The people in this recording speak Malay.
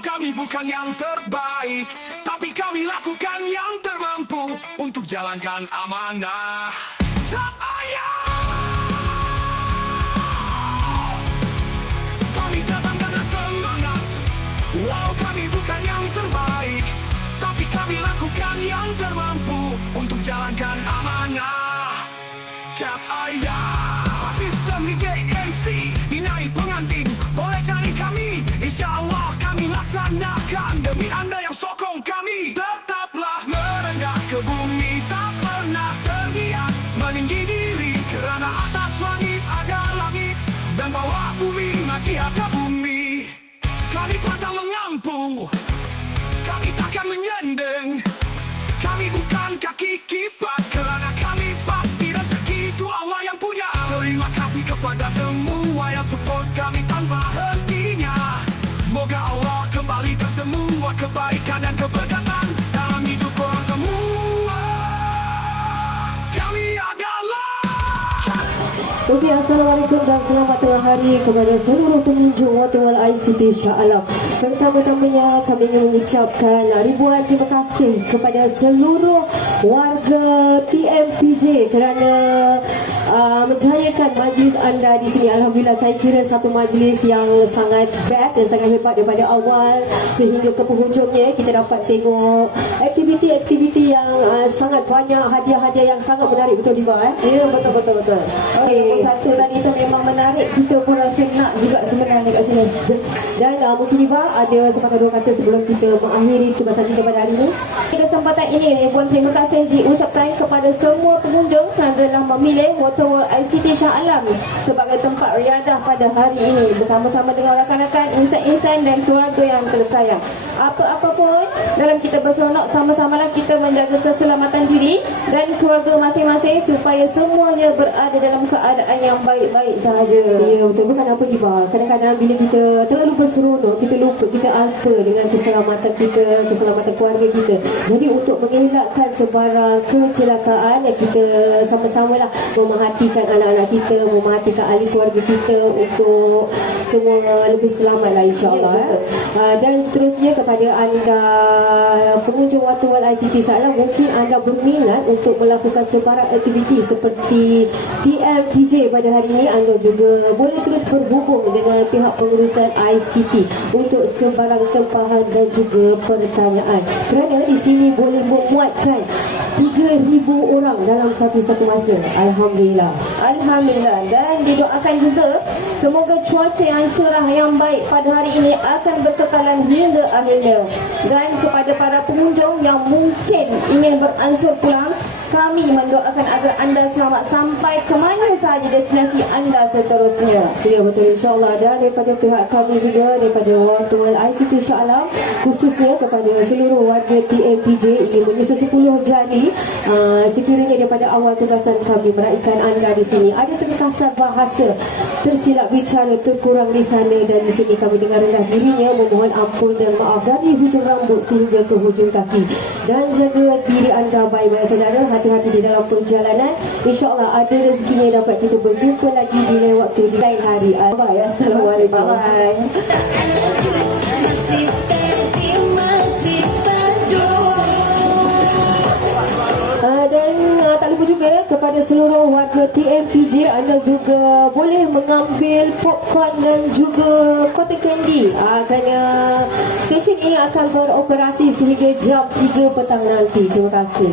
kami bukan yang terbaik Tapi kami lakukan yang termampu Untuk jalankan amanah. Tak ayah! Kami datang karena semangat. Wow kami bukan yang terbaik Tapi kami lakukan yang termampu Untuk jalankan amanah. Tak ayah. Sistem hijau laksanakan Demi anda yang sokong kami. Tetaplah merendah ke bumi Tak pernah terniat Meninggi diri Kerana atas langit ada langit Dan bawah bumi masih ada bumi. Kami pantang mengampu Kami takkan menyendeng. Kami bukan kaki kipas Kerana kami pasti rezeki itu Allah yang punya. Terima kasih kepada semua yang support kami tanpa hentinya Okey, Assalamualaikum dan selamat tengah hari kepada seluruh pengunjung Waterwall ICT Shah Alam. Pertama-tamanya kami ingin mengucapkan ribuan terima kasih kepada seluruh warga TMPJ kerana uh, menjayakan majlis anda di sini. Alhamdulillah saya kira satu majlis yang sangat best dan sangat hebat daripada awal sehingga ke penghujungnya kita dapat tengok aktiviti-aktiviti yang uh, sangat banyak hadiah-hadiah yang sangat menarik betul Diva eh? Ya betul betul betul. Okey. Satu tadi tu memang menarik. Kita pun rasa nak juga sebenarnya kat sini. Dan uh, mungkin Iva ada sepatah dua kata sebelum kita mengakhiri tugasan kita pada hari ini. Di kesempatan ini, ribuan terima kasih diucapkan kepada semua pengunjung kerana telah memilih Waterworld ICT Shah Alam sebagai tempat riadah pada hari ini bersama-sama dengan rakan-rakan, insan-insan dan keluarga yang tersayang. Apa-apa pun dalam kita berseronok sama-samalah kita menjaga keselamatan diri dan keluarga masing-masing supaya semuanya berada dalam keadaan yang baik-baik sahaja. Ya betul bukan apa Iva. Kadang-kadang bila kita terlalu berseronok, kita lupa, kita alpa dengan keselamatan kita, keselamatan keluarga kita. Jadi untuk mengelakkan sebarang kecelakaan, eh, kita sama-sama lah memerhatikan anak-anak kita, memerhatikan ahli keluarga kita untuk semua lebih selamat lah insyaAllah. Ya, Ya, betul. uh, dan seterusnya kepada anda pengunjung Waterwall ICT insyaAllah mungkin anda berminat untuk melakukan sebarang aktiviti seperti TMPJ pada hari ini anda juga boleh terus berhubung dengan pihak pengurusan ICT untuk sebarang tempahan dan juga pertanyaan. Kerana di sini boleh memuatkan 3,000 orang dalam satu-satu masa. Alhamdulillah. Alhamdulillah. Dan didoakan juga semoga cuaca yang cerah yang baik pada hari ini akan berkekalan hingga akhirnya. Dan kepada para pengunjung yang mungkin ingin beransur pulang kami mendoakan agar anda selamat sampai ke mana sahaja destinasi anda seterusnya. Ya betul. insyaAllah dan daripada pihak kami juga daripada Waterwall ICT Shah Alam khususnya kepada seluruh warga TMPJ ingin menyusul 10 jari uh, sekiranya daripada awal tugasan kami meraihkan anda di sini. Ada terkasar bahasa tersilap bicara terkurang di sana dan di sini kami dengar rendah dirinya memohon ampun dan maaf dari hujung rambut sehingga ke hujung kaki. Dan jaga diri anda baik-baik saudara. Hati-hati di dalam perjalanan. insyaAllah ada rezekinya dapat kita berjumpa lagi di lain waktu di lain hari. Bye Assalamualaikum. Bye Uh, kepada seluruh warga TMPJ anda juga boleh mengambil popcorn dan juga cotton candy uh, kerana stesen ini akan beroperasi sehingga jam 3 petang nanti. Terima kasih.